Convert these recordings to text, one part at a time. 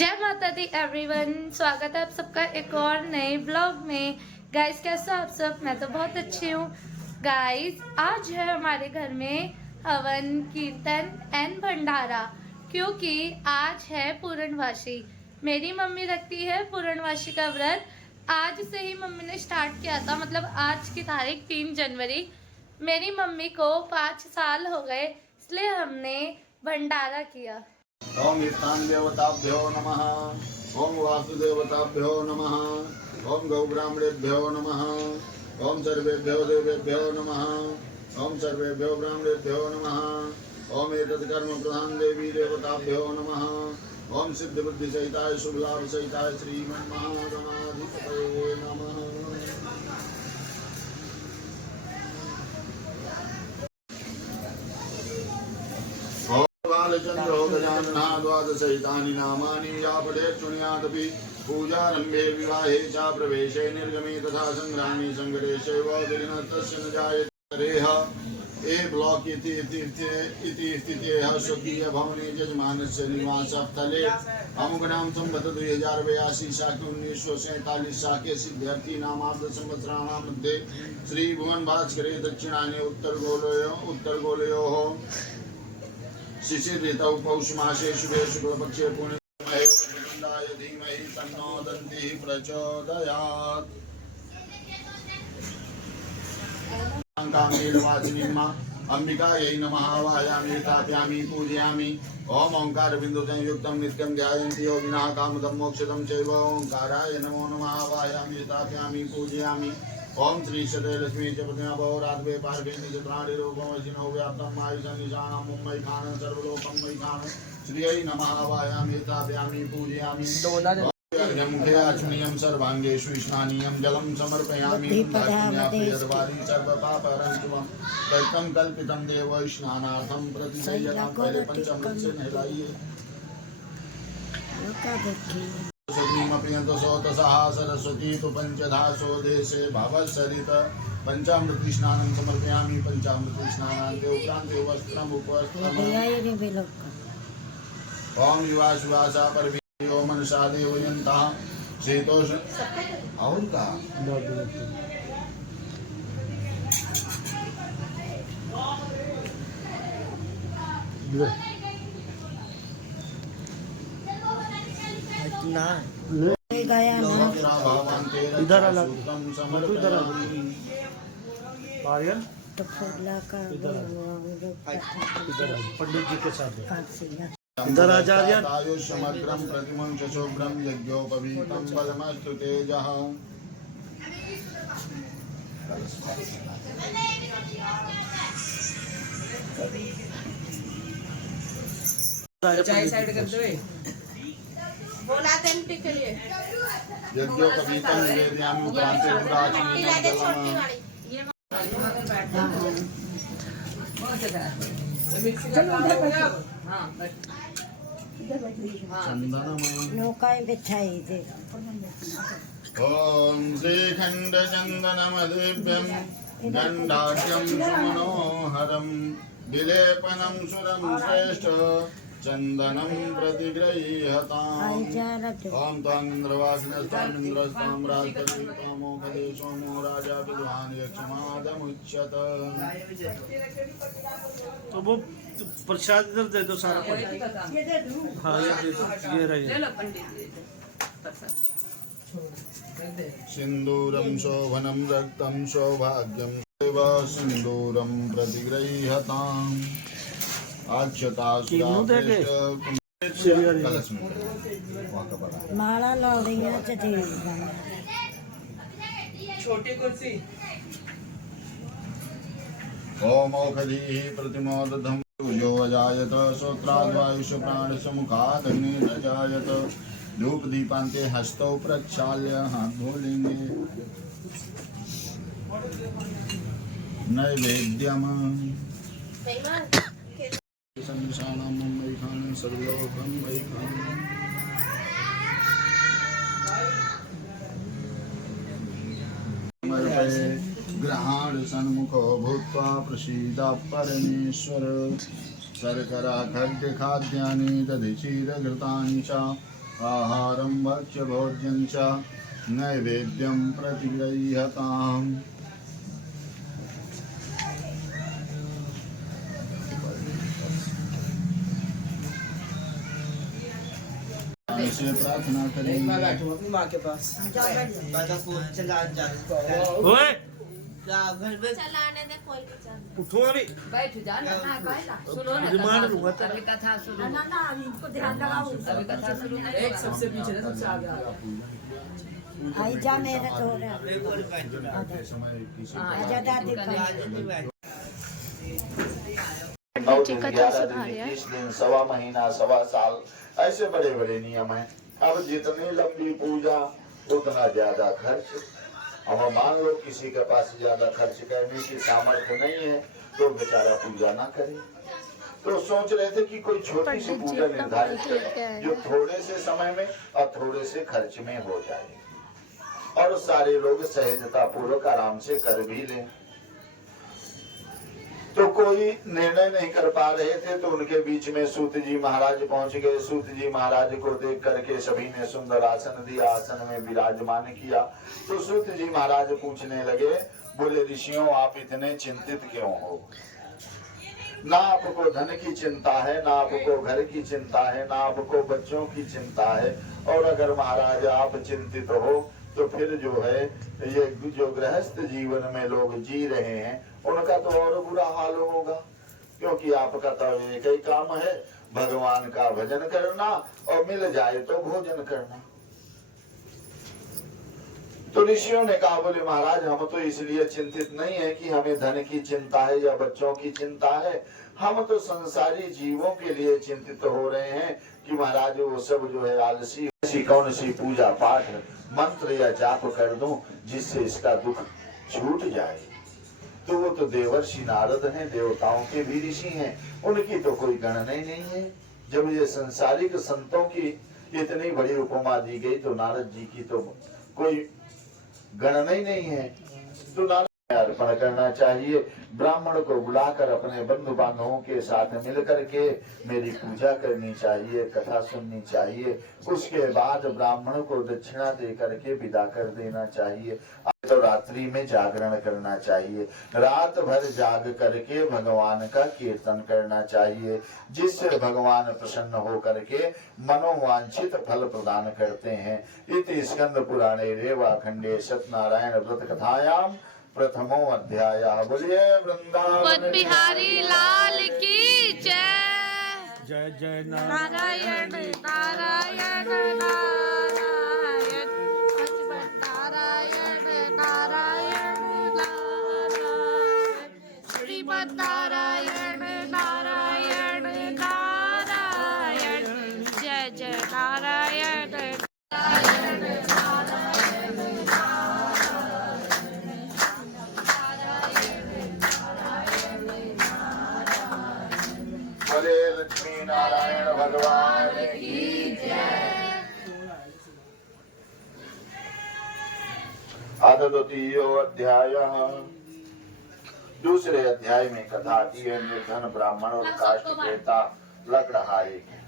जय माता दी एवरीवन, स्वागत है आप सबका एक और नए ब्लॉग में। गाइस कैसे हो आप सब? मैं तो बहुत अच्छी हूँ। गाइस आज है हमारे घर में हवन कीर्तन एंड भंडारा, क्योंकि आज है पूर्णवासी। मेरी मम्मी रखती है पूर्णवासी का व्रत। आज से ही मम्मी ने स्टार्ट किया था, मतलब आज की तारीख 3 जनवरी। मेरी मम्मी को 5 साल हो गए, इसलिए हमने भंडारा किया। ओम ईशान देवताभ्यो नमः। ओम वासुदेवताभ्यो नमः। ओम गौब्राह्मणेभ्यो नमः। ओम सर्वेभ्यो देवेभ्यो नमः। ओम सर्वेभ्यो ब्राह्मणेभ्यो नमः। ओम एतत् कर्म प्रधान देवी देवताभ्यो नमः। ओम सिद्ध बुद्धि सहिताय शुभ लाभ सहिताय श्रीमन्महागणाधिपतये नमः। बालचंद्रो गजाननः द्वादशैतानि नामानि या पठेत् शृणुयादपि पूजारम्भे विवाहे च प्रवेशे निर्गमे तथा संग्रामे संकटेषु विघ्नः तस्य न जायते रेह ए ब्लॉक इति स्थितेः स्वकीय भवने यजमानस्य निवासस्थले अमुकनाम संवत् 2082 शाके 1947 शाके सिद्ध्यर्थी नामाब्द संवत्सराणां मध्ये श्री भुवन भास्करे दक्षिणायने उत्तरगोलयोः शिशिर ऋतौ पौष मासे शुभे शुक्लपक्षे पूर्णिमाय धीमहि तन्नो दन्तिः प्रचोदयात्। कामेलवासिनीं अंबिकायै नमः आवाहयामि स्थापयामि पूजयामि। ओम ओंकार बिंदु संयुक्तं नित्यं ध्यायन्ति योगिनः कामदं मोक्षदं चैव ओंकाराय नमो नमः आवाहयामि स्थापयामि पूजयामि। ओम श्री सदय लक्ष्मी च प्रतिमा राधवे पार्वे निजत्राणि रूपं वशिनो व्याप्तं मायुषनिशानं मुम्मै खान सर्वलोकं मयि खान श्रियै नमः आवाहयामि स्थापयामि पूजयामि। मुखे आचमनीयं सर्वाङ्गेषु स्नानीयं जलं समर्पयामि। प्रियद्वारी सर्वपापहरञ्चुवं दैत्यं कल्पितं देव स्नानार्थं प्रतिशय्यां पहले पंचमृत्य नहलाइए। सरस्वती तो पंचधासो देशे भवसरित पंचामृत स्नानं समर्पयामि। पंचामृत स्नानान्ते उपरान्ते वस्त्रम् उपवस्त्रम्। ओम युवाशुवासा परमेयो मनसा देवयन्तः शेतोष और का इधर आला आर्यन तो फूला का पंडित जी के साथ इधर आचार्य आयुष्यमग्रम प्रतिमं चशोभ्रम यज्ञोपवीतं बलमस्तु तेजः। साइड कर दो बोला तंटे के लिए यज्ञोपवीतं निवेदयामि उपरान्ते पुराचीनं नौकाएं बिछाई थे। ओम श्रीखंड चंदनमदिव्यं गंडाढ्यं सुमनोहरं विलेपनं सुरं श्रेष्ठ चंदनं प्रतिगृह्यताम्। ओम तामिन्द्रवासिनस्तामिन्द्रस्तां राजपति तमोखदे सोमो राजा विद्वान् यक्षमादमुच्यत। तो वो प्रसाद इधर दे दो सारा। हाँ ये रही सिंदूरं शोभनं रक्तं सौभाग्यं देव सिंदूरं प्रतिगृह्यताम्। माला लौड़िया छोटी कुर्सी ओम औषधीः प्रतिमोदधं जो अजायत श्रोत्राद्वायुष प्राणसमुखादग्नि जायत। धूप दीपान्ते हस्तौ प्रक्षाल्य हाथ धो लेंगे। नैवेद्यम् संसानं मयि खान सर्वलोकं मयि खान। ग्रहाण सन्मुखो भूत्वा प्रसीद परमेश्वर। शर्करा खड्ग खाद्यानि दधि क्षीरघृतानि च आहारं भक्ष्य भोज्यं च नैवेद्यं प्रतिगृह्यताम्। से प्रार्थना करेंगे। अपनी माँ के पास ओए घर में चलाने दे कोई भी चल। उठो अभी बैठ जा ना सुनो ना रिमांड लूंगा तेरा। अभी कथा सुनो ना ना इनको ध्यान लगाओ। अभी कथा सुनो एक सबसे पीछे है, सबसे आगे आई जा मेरा थोड़ा आजा दादी का। जी कथा 11 सुना दिन, रहे हैं 21 दिन, सवा महीना, सवा साल, ऐसे बड़े बड़े नियम हैं। अब जितनी लंबी पूजा उतना ज्यादा खर्च। अब मान लो किसी के पास ज्यादा खर्च करने की सामर्थ्य नहीं है तो बेचारा पूजा ना करे। तो सोच रहे थे कि कोई छोटी सी पूजा निर्धारित करें जो थोड़े से समय में और थोड़े से खर्च में हो जाए और सारे लोग सहजता पूर्वक आराम से कर भी लें। तो कोई निर्णय नहीं कर पा रहे थे तो उनके बीच में सूत जी महाराज पहुंच गए। सूत जी महाराज को देख करके सभी ने सुंदर आसन दिया, आसन में विराजमान किया। तो सूत जी महाराज पूछने लगे, बोले ऋषियों आप इतने चिंतित क्यों हो? ना आपको धन की चिंता है, ना आपको घर की चिंता है, ना आपको बच्चों की चिंता है। और अगर महाराज आप चिंतित हो तो फिर जो है ये जो गृहस्थ जीवन में लोग जी रहे हैं उनका तो और बुरा हाल होगा, क्योंकि आपका तो एक ही काम है भगवान का भजन करना और मिल जाए तो भोजन करना। तो ऋषियों ने कहा, बोले महाराज हम तो इसलिए चिंतित नहीं है कि हमें धन की चिंता है या बच्चों की चिंता है, हम तो संसारी जीवों के लिए चिंतित हो रहे हैं कि महाराज वो सब जो है आलसी कौन सी पूजा पाठ मंत्र या जाप कर दूं जिससे इसका दुख छूट जाए। तो वो तो देवर्षि नारद हैं, देवताओं के भी ऋषि हैं, उनकी तो कोई गणना ही नहीं है। जब ये संसारिक संतों की इतनी बड़ी उपमा दी गई तो नारद जी की तो कोई गणना ही नहीं है। तो नारद अर्पण करना चाहिए, ब्राह्मण को बुलाकर अपने बंधु बांधवों के साथ मिल करके मेरी पूजा करनी चाहिए, कथा सुननी चाहिए। उसके बाद ब्राह्मण को दक्षिणा दे करके विदा कर देना चाहिए। तो रात्रि में जागरण करना चाहिए, रात भर जाग करके भगवान का कीर्तन करना चाहिए, जिससे भगवान प्रसन्न हो करके मनोवांछित फल प्रदान करते हैं। इति स्कंद पुराणे रेवा खंडे सत्यनारायण व्रत कथायाम प्रथमो अध्याय। बोलिए वृंदावन बिहारी लाल की जय। जय जय नारायण नारायण नारायण नारायण नारायण नारायण श्रीमद् नारायण नारायण नारायण जय जय नारायण नारायण नारायण बोले लक्ष्मी नारायण भगवान की अथ द्वितीयो अध्याय। दूसरे अध्याय में कथा आती है निर्धन ब्राह्मण और काष्ठवेता लकड़हारे की।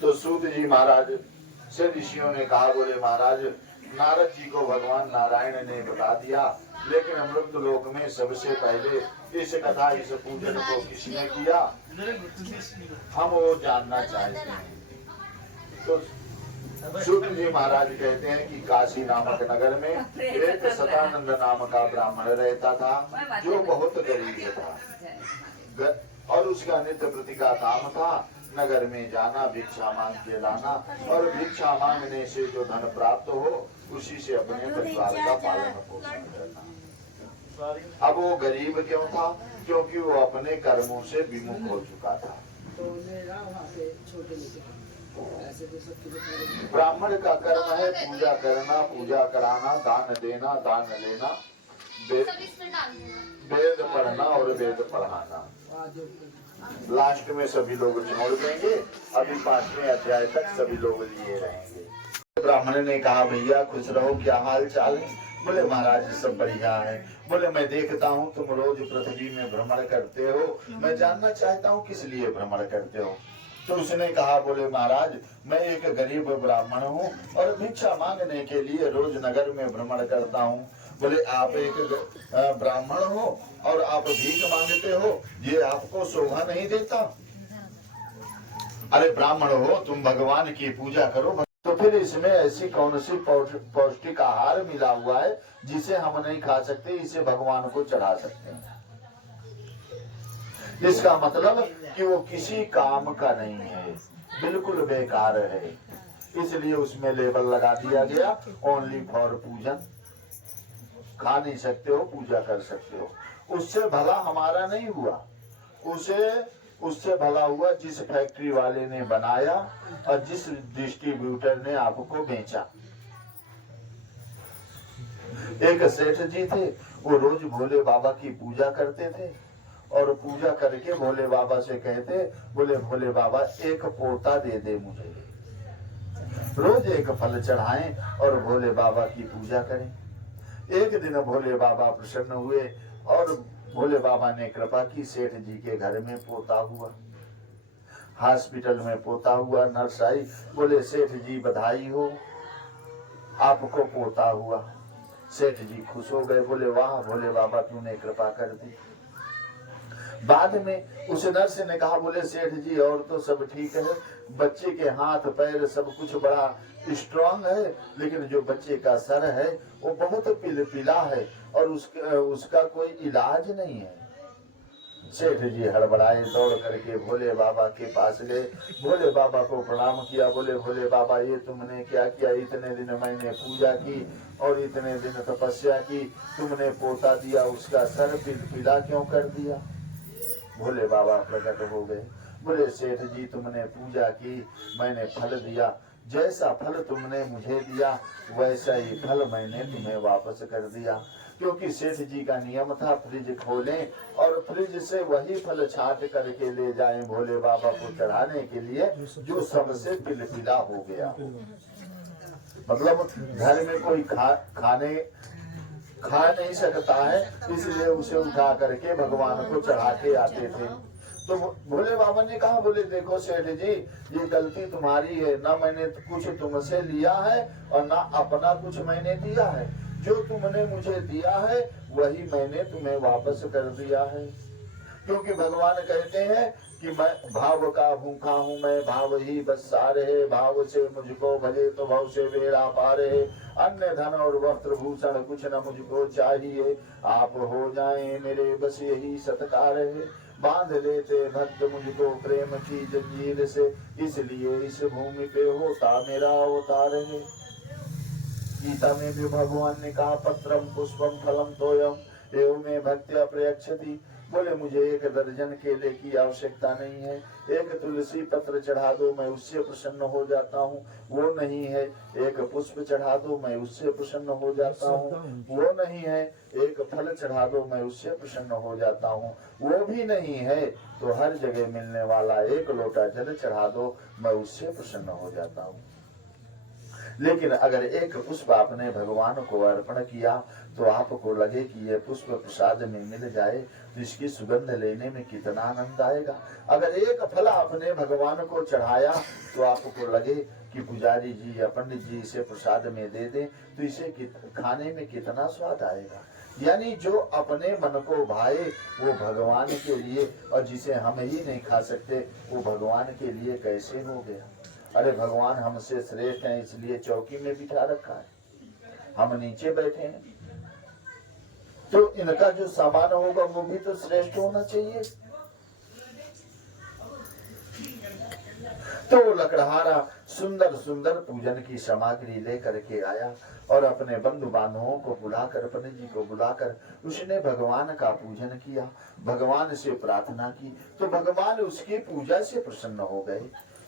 तो सूत जी महाराज से ऋषियों ने कहा, बोले महाराज नारद जी को भगवान नारायण ने बता दिया, लेकिन अमृत लोक में सबसे पहले इस कथा इस पूजन को किसने किया हम वो जानना चाहते हैं। तो सूत जी महाराज कहते हैं कि काशी नामक नगर में एक सदानंद नाम का ब्राह्मण रहता था जो बहुत गरीब था और उसका नित्य प्रति का काम था नगर में जाना, भिक्षा मांग के लाना और भिक्षा मांगने से जो धन प्राप्त हो उसी से अपने परिवार का पालन पोषण करना। अब वो गरीब क्यों था? क्योंकि वो अपने कर्मों से विमुख हो चुका था। ब्राह्मण का कर्म है पूजा करना, पूजा कराना, दान देना, दान लेना, वेद पढ़ना और वेद पढ़ाना। लास्ट में सभी लोग छोड़ देंगे, अभी 5वें अध्याय तक सभी लोग लिए रहेंगे। ब्राह्मण ने कहा, भैया खुश रहो, क्या हाल चाल है? बोले महाराज सब बढ़िया है। बोले मैं देखता हूँ तुम रोज पृथ्वी में भ्रमण करते हो, मैं जानना चाहता हूँ किस लिए भ्रमण करते हो। तो उसने कहा, बोले महाराज मैं एक गरीब ब्राह्मण हूँ और भिक्षा मांगने के लिए रोज नगर में भ्रमण करता हूँ। बोले आप एक ब्राह्मण हो और आप भीख मांगते हो, ये आपको शोभा नहीं देता? अरे ब्राह्मण हो, तुम भगवान की पूजा करो। तो फिर इसमें ऐसी कौन सी पौष्टिक आहार मिला हुआ है जिसे हम नहीं खा सकते, इसे भगवान को चढ़ा सकते हैं? इसका मतलब कि वो किसी काम का नहीं है, बिल्कुल बेकार है। इसलिए उसमें लेबल लगा दिया गया, ओनली फॉर पूजन। खा नहीं सकते हो, पूजा कर सकते हो। उससे भला हमारा नहीं हुआ, उससे भला हुआ जिस फैक्ट्री वाले ने बनाया और जिस डिस्ट्रीब्यूटर ने आपको बेचा। एक सेठ जी थे, वो रोज भोले बाबा की पूजा करते थे और पूजा करके भोले बाबा से कहते, बोले भोले बाबा एक पोता दे दे मुझे। रोज एक फल चढ़ाएं और भोले बाबा की पूजा करें। एक दिन भोले बाबा प्रसन्न हुए और भोले बाबा ने कृपा की, सेठ जी के घर में पोता हुआ, हॉस्पिटल में पोता हुआ। नर्स आई, बोले सेठ जी बधाई हो, आपको पोता हुआ। सेठ जी खुश हो गए, बोले वाह भोले बाबा तूने कृपा कर दी। बाद में उस नर्स ने कहा, बोले सेठ जी और तो सब ठीक है, बच्चे के हाथ पैर सब कुछ बड़ा स्ट्रांग है, लेकिन जो बच्चे का सर है वो बहुत पिलपिला है और उसका कोई इलाज नहीं है। सेठ जी हड़बड़ाए, दौड़ करके भोले बाबा के पास गए, भोले बाबा को प्रणाम किया। बोले भोले बाबा ये तुमने क्या किया? इतने दिन मैंने पूजा की और इतने दिन तपस्या की, तुमने पोता दिया, उसका सर पिलपिला क्यों कर दिया? भोले बाबा प्रकट हो गए, बोले सेठ जी तुमने पूजा की, मैंने फल दिया, जैसा फल तुमने मुझे दिया वैसा ही फल मैंने तुम्हें वापस कर दिया। क्योंकि सेठ जी का नियम था फ्रिज खोलें और फ्रिज से वही फल छांट करके ले जाएं भोले बाबा को चढ़ाने के लिए जो सबसे पिलपिला हो गया। मतलब घर में कोई खा नहीं सकता है, इसलिए उसे उठा करके भगवान को चढ़ा के आते थे। तो भोले बाबा ने कहा, बोले देखो सेठ जी ये गलती तुम्हारी है, ना मैंने कुछ तुमसे लिया है और ना अपना कुछ मैंने दिया है, जो तुमने मुझे दिया है वही मैंने तुम्हें वापस कर दिया है। क्योंकि भगवान कहते हैं कि मैं भाव का भूखा हूँ, मैं भाव ही बस सारे है, भाव से मुझको भले तो भाव से बेड़ा पारे, अन्य धन और वस्त्र भूषण कुछ न मुझको चाहिए, आप हो जाएं मेरे बस यही सत्कार है। बांध लेते भक्त मुझको प्रेम की जंजीर से, इसलिए इस भूमि पे होता मेरा अवतार है। गीता में भी भगवान ने कहा, पत्रम पुष्पम फलम तोयम एवं में भक्त्या प्रयक्षति। बोले मुझे एक दर्जन केले की आवश्यकता नहीं है, एक तुलसी पत्र चढ़ा दो मैं उससे प्रसन्न हो जाता हूँ, वो नहीं है। एक पुष्प चढ़ा दो मैं उससे प्रसन्न हो जाता हूँ, वो नहीं है। एक फल चढ़ा दो मैं उससे प्रसन्न हो जाता हूँ, वो भी नहीं है। तो हर जगह मिलने वाला एक लोटा जल चढ़ा दो मैं उससे प्रसन्न हो जाता हूँ। लेकिन अगर एक पुष्प आपने भगवान को अर्पण किया तो आपको लगे कि ये पुष्प प्रसाद में मिल जाए तो इसकी सुगंध लेने में कितना आनंद आएगा। अगर एक फल आपने भगवान को चढ़ाया तो आपको लगे कि पुजारी जी या पंडित जी इसे प्रसाद में दे दें तो इसे खाने में कितना स्वाद आएगा। यानी जो अपने मन को भाए वो भगवान के लिए, और जिसे हम ही नहीं खा सकते वो भगवान के लिए कैसे हो गया। अरे भगवान हमसे श्रेष्ठ हैं इसलिए चौकी में बिठा रखा है, हम नीचे बैठे हैं, तो इनका जो सामान होगा वो भी तो श्रेष्ठ होना चाहिए। तो लकड़हारा सुंदर सुंदर पूजन की सामग्री लेकर के आया और अपने बंधु बांधवों को बुलाकर, पंडित जी को बुलाकर उसने भगवान का पूजन किया, भगवान से प्रार्थना की। तो भगवान उसकी पूजा से प्रसन्न हो गए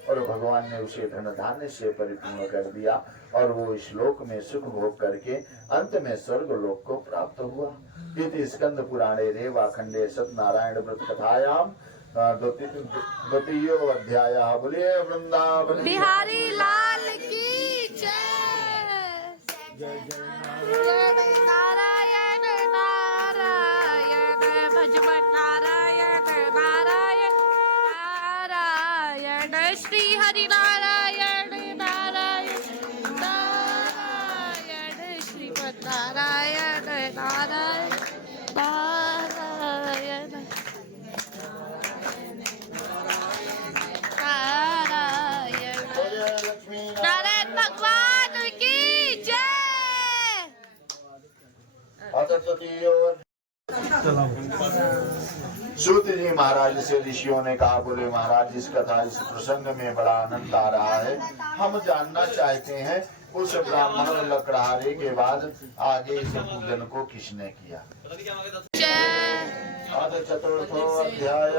और भगवान ने उसे धन धान्य से परिपूर्ण कर दिया और वो इस लोक में सुख भोग करके अंत में स्वर्ग लोक को प्राप्त हुआ। इति स्कंद पुराणे रेवा खंडे सत्यनारायण व्रत कथायाम द्वितीयो अध्यायः। बोलिए वृंदावन बिहारी लाल की जय। नारायण नारायण भजन नारायण नारायण नारायण सप्तति और सूत जी महाराज से ऋषियों ने कहा, बोले महाराज इस कथा इस प्रसंग में बड़ा आनंद आ रहा है। हम जानना चाहते हैं उस ब्राह्मण लकड़हारे के बाद आगे इस पूजन को किसने किया। चतुर्थो अध्याय,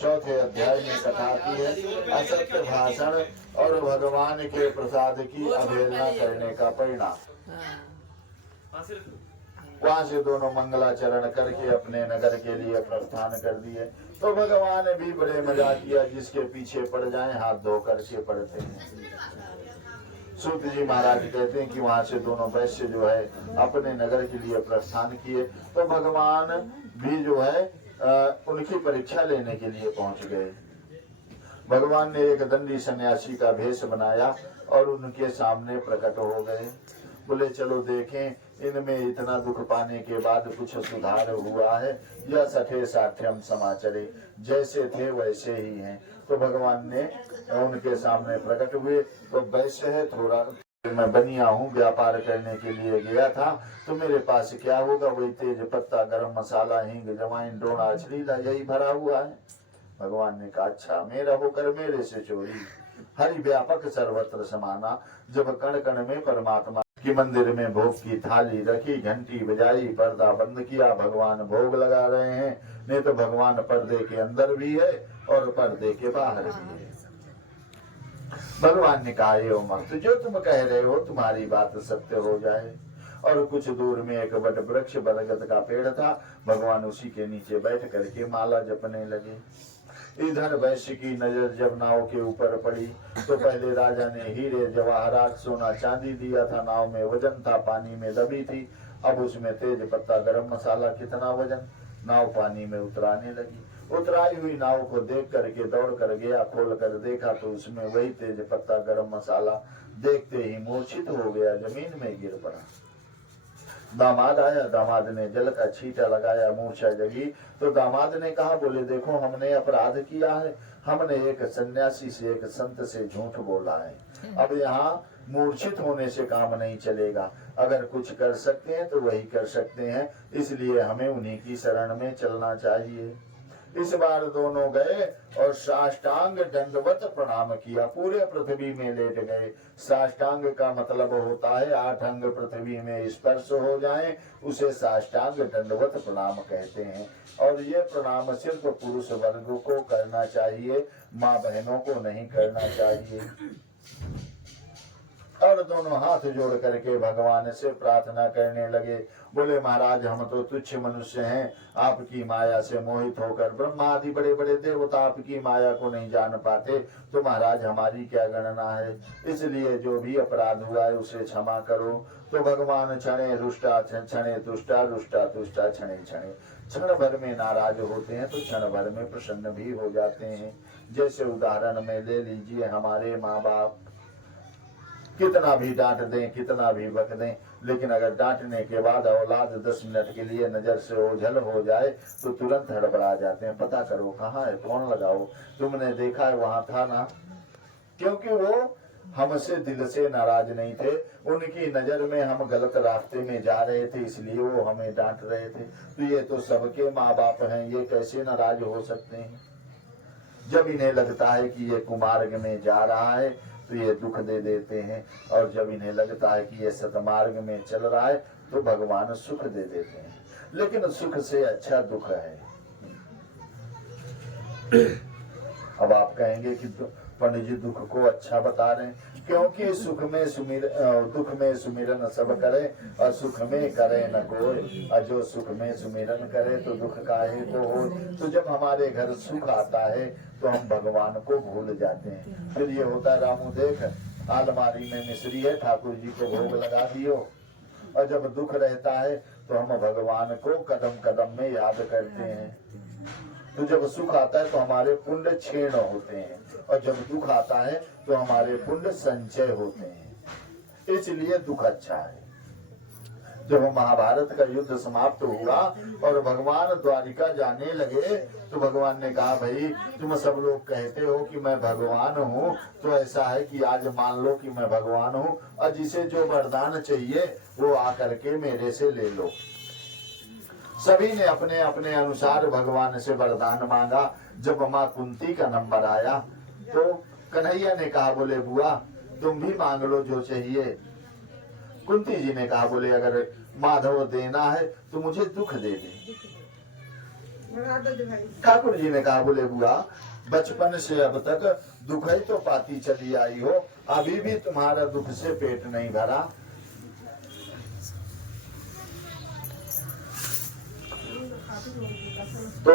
चौथे अध्याय में कथा की है असत्य भाषण और भगवान के प्रसाद की अवहेलना करने का परिणाम। वहाँ से दोनों मंगलाचरण करके अपने नगर के लिए प्रस्थान कर दिए। तो भगवान भी बड़े मजा किया, जिसके पीछे पड़ जाएं हाथ धो करके पड़ते हैं। सूत जी महाराज कहते हैं कि वहाँ से दोनों वैश्य जो है अपने नगर के लिए प्रस्थान किए। तो भगवान भी जो है उनकी परीक्षा लेने के लिए पहुंच गए। भगवान ने एक दंडी सन्यासी का भेष बनाया और उनके सामने प्रकट हो गए। बोले चलो देखें इनमें इतना दुख पाने के बाद कुछ सुधार हुआ है या सठे साठ्यम समाचरे, जैसे थे वैसे ही हैं। तो भगवान ने उनके सामने प्रकट हुए। तो वैसे है थोड़ा मैं बनिया हूँ, व्यापार करने के लिए गया था, तो मेरे पास क्या होगा, वही तेज पत्ता, गरम मसाला, हींग, जवाइन, डोना, छलीला यही भरा हुआ है। भगवान ने कहा अच्छा मेरा होकर मेरे से चोरी। हरि व्यापक सर्वत्र समाना। जब कण कण में परमात्मा की मंदिर में भोग की थाली रखी, घंटी बजाई, पर्दा बंद किया, भगवान भोग लगा रहे हैं। नहीं तो भगवान पर्दे के अंदर भी है और पर्दे के बाहर भी है। भगवान ने कहा ये मत जो तुम कह रहे हो तुम्हारी बात सत्य हो जाए। और कुछ दूर में एक बट वृक्ष बरगद का पेड़ था। भगवान उसी के नीचे बैठ करके माला जपने लगे। इधर वैश्य की नजर जब नाव के ऊपर पड़ी तो पहले राजा ने हीरे जवाहरात सोना चांदी दिया था। नाव में वजन था, पानी में दबी थी। अब उसमें तेज पत्ता, गरम मसाला, कितना वजन। नाव पानी में उतराने लगी। उतराई हुई नाव को देख करके दौड़ कर गया, खोल कर देखा तो उसमें वही तेज पत्ता, गरम मसाला। देखते ही मूर्छित हो गया, जमीन में गिर पड़ा। दामाद आया, दामाद ने जल का छींटा लगाया, मूर्छा जगी। तो दामाद ने कहा, बोले देखो हमने अपराध किया है, हमने एक सन्यासी से, एक संत से झूठ बोला है। अब यहाँ मूर्छित होने से काम नहीं चलेगा। अगर कुछ कर सकते हैं तो वही कर सकते हैं, इसलिए हमें उन्हीं की शरण में चलना चाहिए। इस बार दोनों गए और साष्टांग दंडवत प्रणाम किया। पूरे पृथ्वी में लेट गए। साष्टांग का मतलब होता है 8 अंग पृथ्वी में स्पर्श हो जाएं, उसे साष्टांग दंडवत प्रणाम कहते हैं। और ये प्रणाम सिर्फ पुरुष वर्ग को करना चाहिए, माँ बहनों को नहीं करना चाहिए। और दोनों हाथ जोड़ करके भगवान से प्रार्थना करने लगे। बोले महाराज हम तो तुच्छ मनुष्य हैं, आपकी माया से मोहित होकर ब्रह्मा आदि बड़े बड़े देवता आपकी माया को नहीं जान पाते, तो महाराज हमारी क्या गणना है, इसलिए जो भी अपराध हुआ है उसे क्षमा करो। तो भगवान क्षणे रुष्टा क्षणे तुष्टा, रुष्टा तुष्टा क्षणे क्षणे, क्षण भर में नाराज होते हैं तो क्षण भर में प्रसन्न भी हो जाते हैं। जैसे उदाहरण में ले लीजिए, हमारे माँ बाप कितना भी डांट दें, कितना भी बक दें, लेकिन अगर डांटने के बाद औलाद 10 मिनट के लिए नजर से ओझल हो जाए तो तुरंत हड़बड़ा जाते हैं, पता करो कहाँ है, कौन लगाओ, तुमने देखा है वहां था ना। क्योंकि वो हमसे दिल से नाराज नहीं थे, उनकी नजर में हम गलत रास्ते में जा रहे थे, इसलिए वो हमें डांट रहे थे। तो ये तो सबके माँ बाप हैं, ये कैसे नाराज हो सकते हैं। जब इन्हें लगता है कि ये कुमार्ग में जा रहा है तो ये दुख दे देते हैं, और जब इन्हें लगता है कि ये सतमार्ग में चल रहा है तो भगवान सुख दे देते हैं। लेकिन सुख से अच्छा दुख है। अब आप कहेंगे कि पंडित जी दुख को अच्छा बता रहे हैं, क्योंकि सुख में दुख में सुमिरन सब करे और सुख में करे न कोई, और जो सुख में सुमिरन करे तो दुख काहे को हो। तो जब हमारे घर सुख आता है तो हम भगवान को भूल जाते हैं। फिर ये होता है, रामू देख अलमारी में मिश्री है, ठाकुर जी को भोग लगा दियो। और जब दुख रहता है तो हम भगवान को कदम कदम में याद करते हैं। तो जब सुख आता है तो हमारे पुण्य क्षीण होते हैं, और जब दुख आता है तो हमारे पुण्य संचय होते हैं। इसलिए दुख अच्छा है। जब महाभारत का युद्ध समाप्त हुआ और भगवान द्वारिका जाने लगे तो भगवान ने कहा भाई तुम सब लोग कहते हो कि मैं भगवान हूँ, तो ऐसा है कि आज मान लो कि मैं भगवान हूँ और जिसे जो वरदान चाहिए वो आकर के मेरे से ले लो। सभी ने अपने अपने अनुसार भगवान से वरदान मांगा। जब माँ कुंती का नंबर आया तो कन्हैया ने कहा बोले बुआ तुम भी मांग लो जो चाहिए। कुंती जी ने कहा बोले अगर माधव देना है तो मुझे दुख दे दे। ठाकुर जी ने कहा बोले बुआ बचपन से अब तक दुख ही तो पाती चली आई हो, अभी भी तुम्हारा दुख से पेट नहीं भरा। तो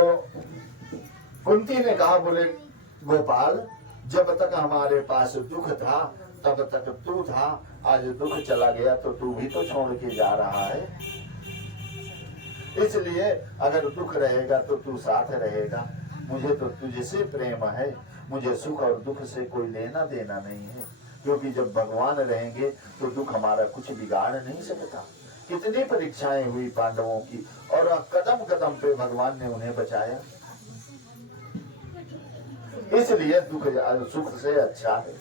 कुंती ने कहा बोले गोपाल जब तक हमारे पास दुख था तब तक तू था, आज दुख चला गया तो तू भी तो छोड़ के जा रहा है, इसलिए अगर दुख रहेगा तो तू साथ रहेगा। मुझे तो तुझसे प्रेम है, मुझे सुख और दुख से कोई लेना देना नहीं है, क्योंकि जब भगवान रहेंगे तो दुख हमारा कुछ बिगाड़ नहीं सकता। कितनी परीक्षाएं हुई पांडवों की और कदम कदम पे भगवान ने उन्हें बचाया, इसलिए दुख सुख से अच्छा है।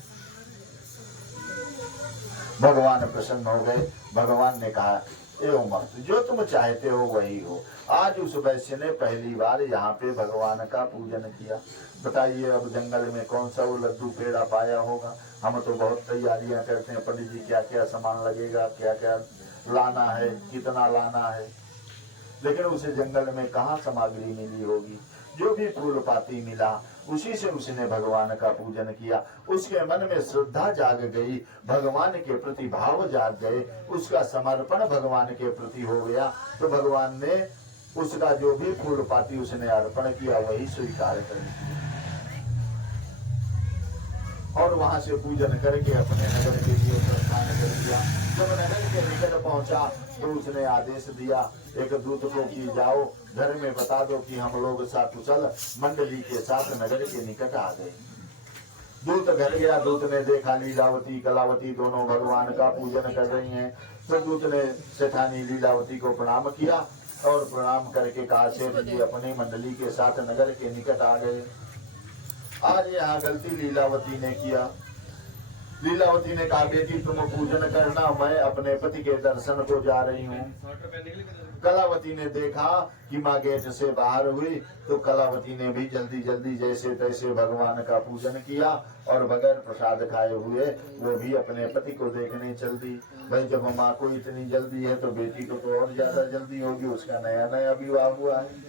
भगवान प्रसन्न हो गए। भगवान ने कहा एवं मत जो तुम चाहते हो वही हो। आज उस वैश्य ने पहली बार यहाँ पे भगवान का पूजन किया। बताइए अब जंगल में कौन सा वो लड्डू पेड़ा पाया होगा। हम तो बहुत तैयारियां करते हैं, पंडित जी क्या क्या सामान लगेगा, क्या क्या लाना है, कितना लाना है, लेकिन उसे जंगल में कहाँ सामग्री मिली होगी। जो भी फूल पाती मिला उसी से उसने भगवान का पूजन किया। उसके मन में श्रद्धा जाग गई, भगवान के प्रति भाव जाग गए, उसका समर्पण भगवान के प्रति हो गया। तो भगवान ने उसका जो भी फूल पाती उसने अर्पण किया वही स्वीकार कर लिया और वहां से पूजन करके अपने नगर के लिए प्रस्थान कर दिया। जब नगर के निकट पहुंचा तो उसने आदेश दिया एक दूत को कि जाओ घर में बता दो कि हम लोग साकुशल मंडली के साथ नगर के निकट आ गए। दूत घर गया, दूत ने देखा लीलावती कलावती दोनों भगवान का पूजन कर रही हैं। तो दूत ने सेठानी लीलावती को प्रणाम किया और प्रणाम करके कहा सेठ जी अपनी मंडली के साथ नगर के निकट आ गए। आज यहाँ गलती लीलावती ने किया। लीलावती ने कहा बेटी तुम पूजन करना, मैं अपने पति के दर्शन को जा रही हूँ। कलावती ने देखा कि माँ गेट से बाहर हुई तो कलावती ने भी जल्दी जल्दी जैसे तैसे भगवान का पूजन किया और बगैर प्रसाद खाए हुए वो भी अपने पति को देखने चल दी। भाई जब माँ को इतनी जल्दी है तो बेटी को तो और ज्यादा जल्दी होगी, उसका नया नया विवाह हुआ है।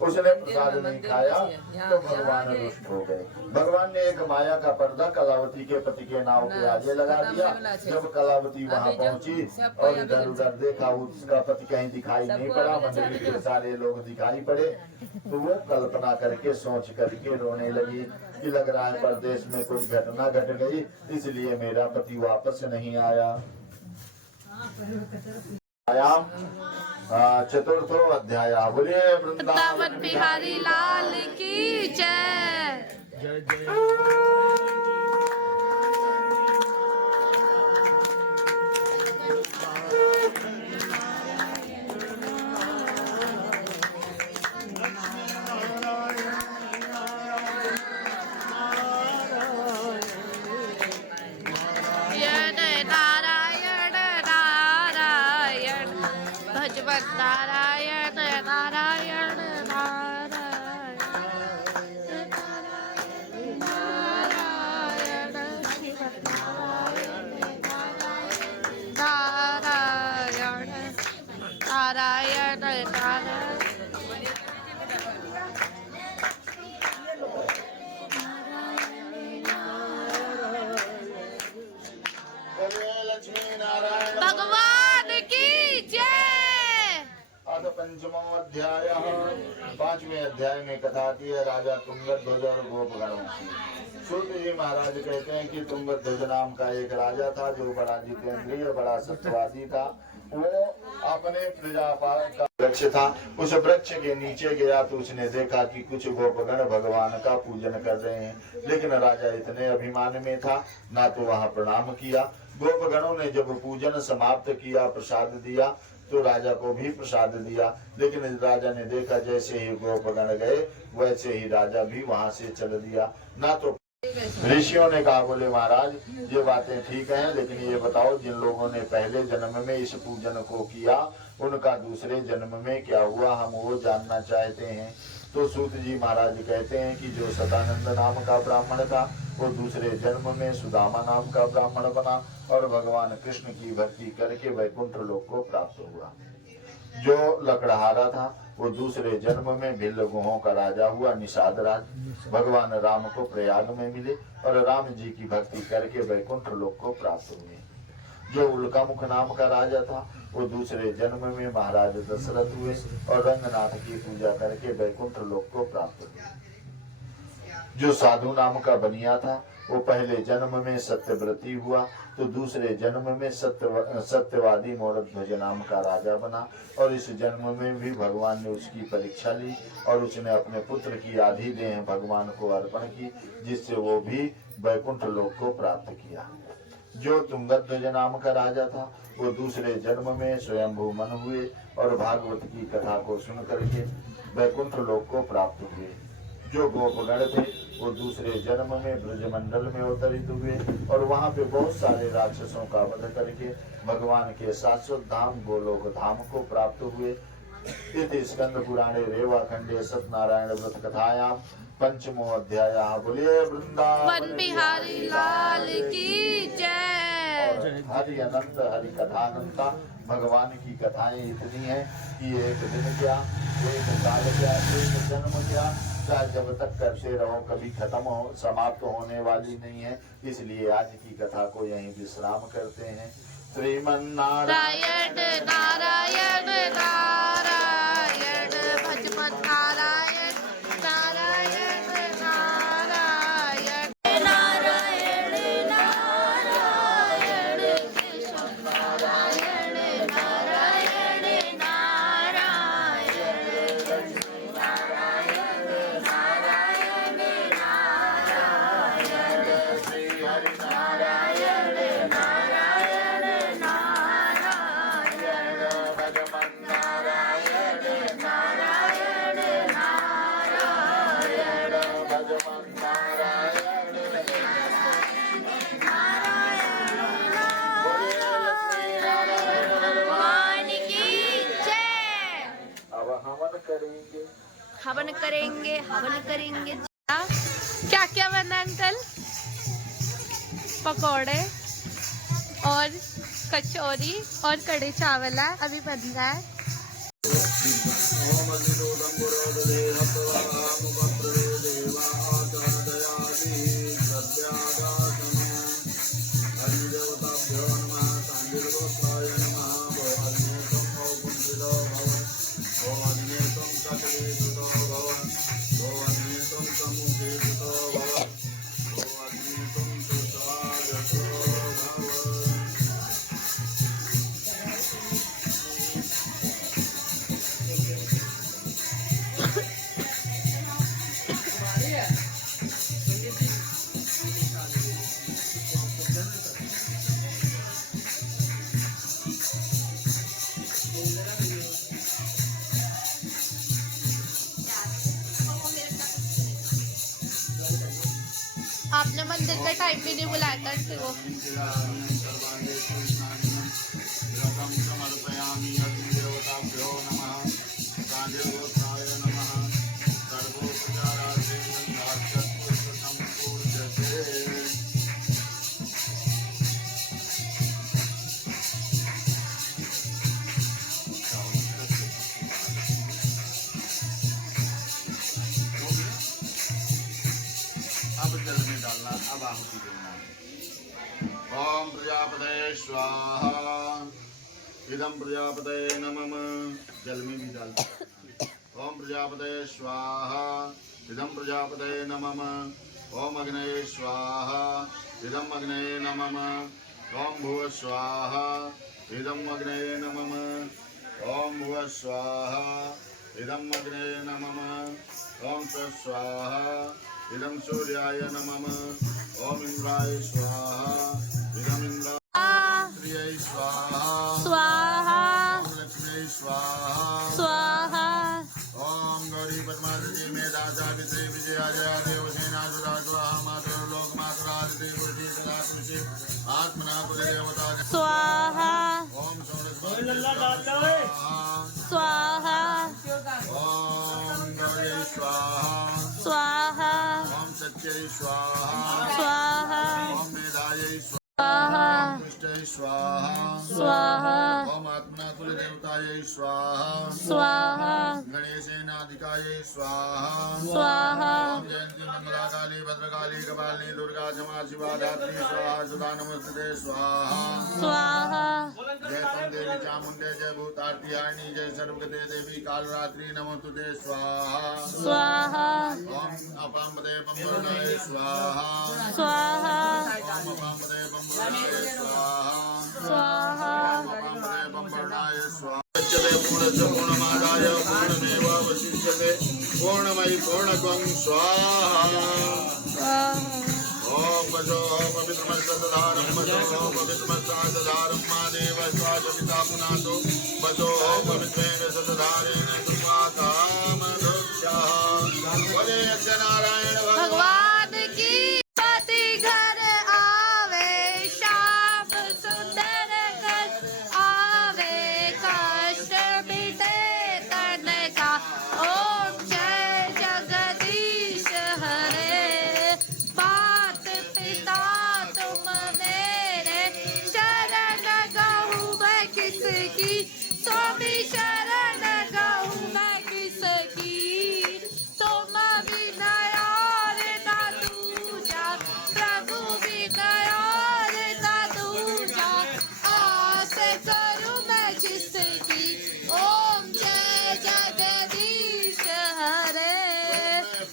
उसने प्रसाद नहीं खाया तो भगवान रुष्ट हो गए। भगवान ने एक माया का पर्दा कलावती के पति के नाव के आगे लगा दिया। जब कलावती वहां पहुंची और इधर उधर देखा उसका पति कहीं दिखाई नहीं पड़ा, मंदिर के सारे लोग दिखाई पड़े, तो वो कल्पना करके सोच करके रोने लगी कि लग रहा है परदेश में कोई घटना घट गई, इसलिए मेरा पति वापस नहीं आया। चतुर्थो अध्याय। बोलिए वृंदावन बिहारी लाल की जय। जय जय नारायण नारायण नारायण नारायण शिव नारायण नारायण नारायण लक्ष्मी नारायण भगवान की जय। पंचमो अध्याय। पांचवें अध्याय में कथा की है राजा तुंगध्वज और गोपगणों की। सूत जी महाराज कहते हैं कि तुंगध्वज नाम का एक राजा था जो बड़ा जितेंद्रिय बड़ा सत्यवादी था। वो अपने प्रजापाल का वृक्ष था, उस वृक्ष के नीचे गया तो उसने देखा कि कुछ गोपगण भगवान का पूजन कर रहे हैं, लेकिन राजा इतने अभिमान में था ना तो वहां प्रणाम किया। गोपगणों ने जब पूजन समाप्त किया प्रसाद दिया तो राजा को भी प्रसाद दिया। लेकिन राजा ने देखा जैसे ही गोपगण गए वैसे ही राजा भी वहां से चल दिया। ना तो ऋषियों ने कहा, बोले महाराज ये बातें ठीक हैं, लेकिन ये बताओ जिन लोगों ने पहले जन्म में इस पूजन को किया उनका दूसरे जन्म में क्या हुआ, हम वो जानना चाहते हैं। तो सूत जी महाराज कहते हैं कि जो सदानंद नाम का ब्राह्मण था वो दूसरे जन्म में सुदामा नाम का ब्राह्मण बना और भगवान कृष्ण की भक्ति करके वैकुंठ लोक को प्राप्त हुआ। जो लकड़हारा था वो दूसरे जन्म में भिल्ल गुहों का राजा हुआ, निषाद राज। भगवान राम को प्रयाग में मिले और राम जी की भक्ति करके वैकुंठ लोक को प्राप्त हुए। जो उल्का मुख नाम का राजा था वो दूसरे जन्म में महाराज दशरथ हुए और रंगनाथ की पूजा करके वैकुंठ लोक को प्राप्त हुए। जो साधु नाम का बनिया था वो पहले जन्म में सत्यव्रती हुआ तो दूसरे जन्म में सत्यवादी मोरध्वज नाम का राजा बना और इस जन्म में भी भगवान ने उसकी परीक्षा ली और उसने अपने पुत्र की आधी देह भगवान को अर्पण की, जिससे वो भी वैकुंठ लोक को प्राप्त किया। जो तुंगध्वज नाम का राजा था वो दूसरे जन्म में स्वयंभू मन हुए और भागवत की कथा को सुन करके वैकुंठ लोक को प्राप्त हुए। जो गोपगण थे वो दूसरे जन्म में ब्रजमंडल में अवतरित हुए और वहां पे बहुत सारे राक्षसों का वध करके भगवान के शाश्वत धाम गोलोक धाम को प्राप्त हुए। इति स्कंद पुराणे रेवा खंडे सत्यनारायण व्रत कथायां पंचमो अध्याय। बोलिए वृंदावन बिहारी लाल की जय। हरि अनंत हरि कथानंता। भगवान की कथाएं इतनी हैं कि एक दिन क्या, एक साल क्या, एक जन्म क्या, चाहे जब तक करते रहो कभी खत्म हो समाप्त होने वाली नहीं है। इसलिए आज की कथा को यहीं विश्राम करते हैं। श्रीमन्नारायण नारायण नारायण भजमन नारायण नारायण नारायण नारायण नारायण कृष्ण नारायण नारायण नारायण नारायण नारायण नारायण श्री हरि नारायण नारायण नारायण भगवान नारायण नारायण नारायण भगवान नारायण भगवान की जय। अब हवन करेंगे। हवन करेंगे, हवन करेंगे। क्या क्या बना अंकल? पकोड़े और कचौरी और कड़ी चावल है, अभी बन रहा है। आपने मंदिर का टाइम भी नहीं बुलाया था आंटी को। समर्पयामि अग्निदेवताभ्यो नमः गांधीगोत्राय नमः सर्वोपचारार्थं संपूज्यते। अब जल में डालना, अब आहुति देना। ओम प्रजापतये स्वाहा। इदं प्रजापतये नमः। जल में भी डाल। ओम प्रजापतये स्वाहा। इदं प्रजापतये नमः। ओम अग्नये स्वाहा। इदं अग्नये नमः। ओम भुव स्वाहा। इदं अग्नये नमः। ओम भुव स्वाहा। इदं अग्नये नमः। ओम स्वाहा। इदं सूर्याय नमः। ओम इंद्राय स्वाहा। इदं इंद्राय स्वाहा। स्वाहा ओम लक्ष्मी आत्मना कुलदेवता स्वाहा ओम लल्ला डालता है स्वाहा ओम गौरी स्वाहा स्वाहा ओम सत्यै स्वाहा स्वाहा ओम मेधायै स्वाहा पुष्टै स्वाहा स्वाहा ओम आत्मना कुलदेवतायै स्वाहा स्वाहा गणेशेनाधिकायै स्वाहा स्वाहा ओम जयंती मंगला काली भद्रकाली कपालिनी दुर्गा क्षमा शिवा धात्री स्वाहा सुधा नमस्ते स्वाहा स्वाहा जय तम देवी चामुंडे जय भूतारती हारिणी जय सर्वगते देवी कालरात्रि नमोस्तुते स्वाहा स्वाहा ओम अपाम्बदे बंबरणाय स्वाहा स्वाहा ओम अपाम्बदे बंबरणाय स्वाहा स्वाहा ओम अपाम्बदे बंबरणाय स्वाहा सच्चते पूर्णस्य पूर्णमादाय पूर्णमेवावशिष्यते पूर्णमयि पूर्णत्वं स्वाहा ओम वजो पवित्रमस्तधारं वजो पवित्रमस्तधारं मा देव स्वाजपिता पुनातो वजो पवित्रेण सतधारेण तुमाकामधुक्षः बोले नारायण भगवान की पति घर आवे शाम सुंदर कर आवे कष्ट मिटे तन का ओम जय जगदीश हरे मात पिता तुम मेरे शरण गहूँ मैं किसकी स्वामी शरण गहूँ मैं किसकी तुम विनय और न दूजा प्रभु विनय और न दूजा आस करूँ मैं जिसकी ओम जय जगदीश हरे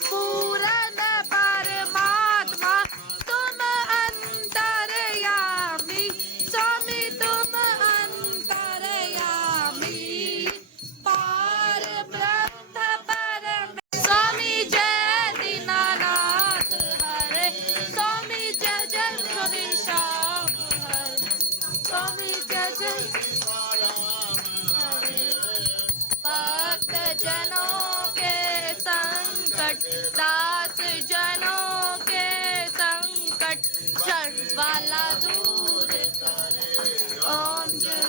पूर्ण परमात्मा तुम अंतर्यामी स्वामी तुम अंतर्यामी पार ब्रह्म परम स्वामी जय दीनानाथ हरे स्वामी जय जय श्याम हरे स्वामी जय जय भक्त जनों के संकट दास जनों के संकट क्षण वाला दूर करे ओम जय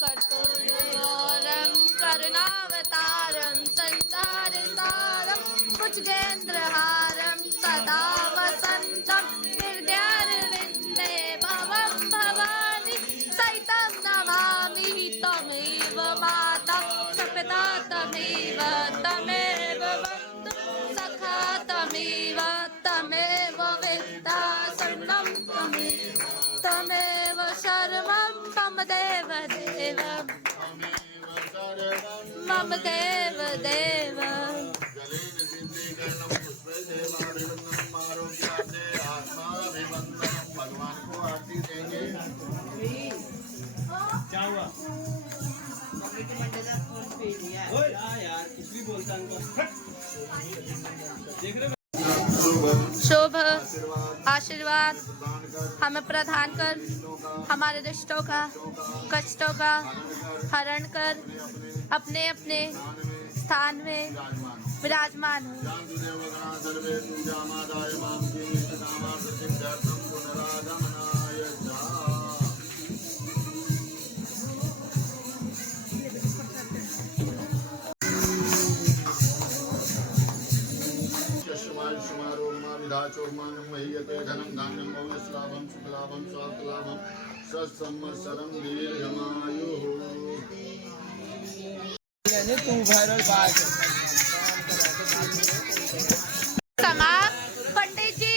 कर्पूरगौरं करुणावतारं संसार सारं भुजगेन्द्रहारं सदा वसन्तं हृदयारविन्दे भवं भवानी सहितं नमामि त्वमेव माता सपिता तमेव तमेव बन्धु सखा तमेव तमेव वेत्ता शरणं तमेव सर्वं मम देव देव मम देव देव भगवान को आरती देंगे क्या हुआ ओए यार कुछ भी बोलता है देख रहे शुभ आशीर्वाद हमें प्रदान कर हमारे रिश्तों का कष्टों का हरण कर अपने अपने स्थान में विराजमान हो धनं धान्यं भव्यश्लाभं सुखलाभं स्वार्थलाभं सत्संवत्सरं दीर्घमायुः तू वायरल बात समाप्त। पंडित जी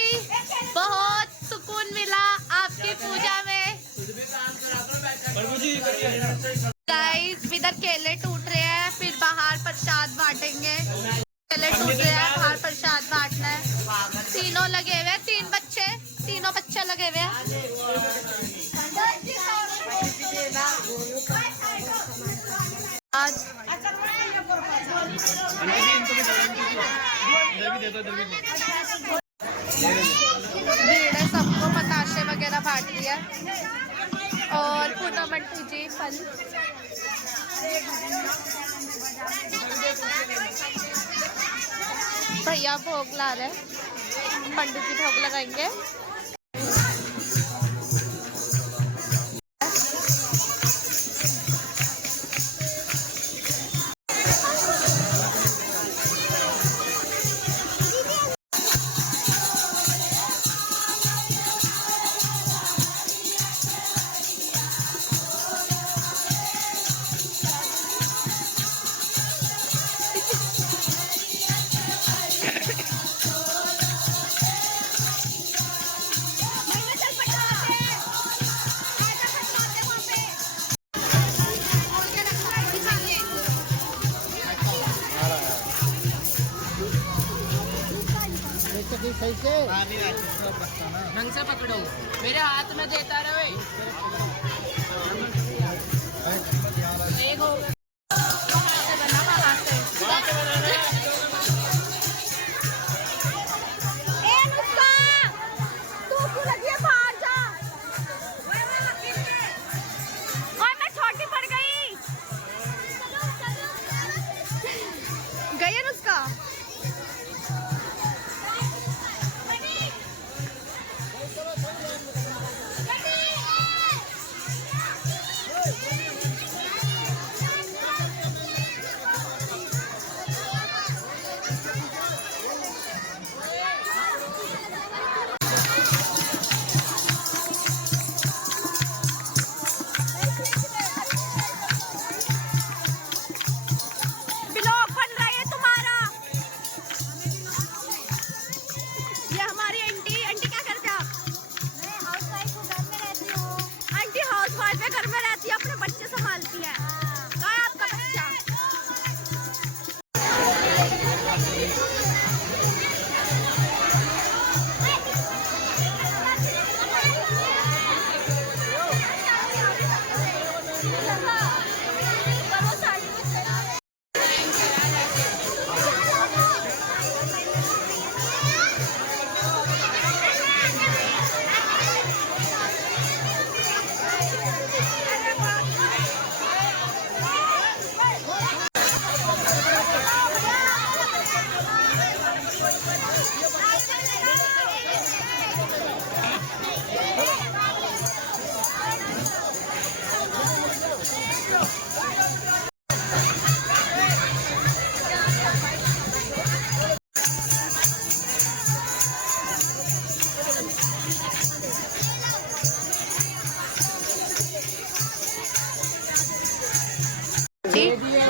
बहुत सुकून मिला आपकी पूजा में। गाइस इधर केले टूट रहे हैं, फिर बाहर प्रसाद बांटेंगे। केले टूट रहे हैं, बाहर प्रसाद बांटना है। तीनों लगे हुए, तीनों बच्चे लगे हुए हैं। आज भीड़ है, सबको बताशे वगैरह बांट दिया और पूनम आंटी जी फल। भैया भोग ला रहे हैं, पंडित जी भोग लगाएंगे। ढंग से पकड़ो, मेरे हाथ में देता रहे। देखो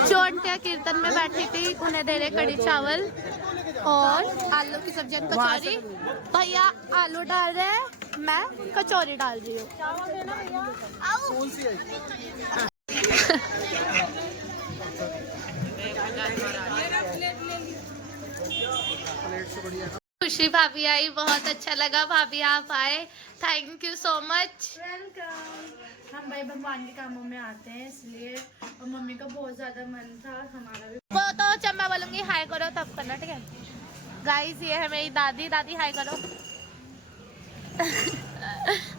जो आंटियाँ कीर्तन में बैठी थी उन्हें दे रहे कड़ी चावल और आलू की सब्जी और कचौरी। भैया आलू डाल रहे हैं, मैं कचौरी डाल रही हूँ। खुशी भाभी आई, बहुत अच्छा लगा भाभी आप आए, thank you so much. Welcome. हम भाई भगवान के कामों में आते हैं इसलिए, और मम्मी का बहुत ज्यादा मन था, हमारा भी। वो तो जब मैं बोलूंगी हाय करो तब करना, ठीक है गाइस। ये है मेरी दादी, दादी हाय करो।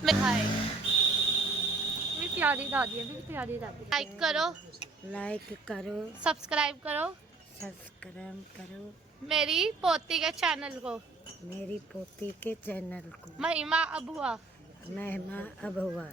मैं हाय, मेरी प्यारी दादी है, मेरी प्यारी दादी। लाइक करो, लाइक करो, सब्सक्राइब करो सब्सक्राइब करो मेरी पोती के चैनल को, मेरी पोती के चैनल को। महिमा अबुआ। महिमा अबुआ।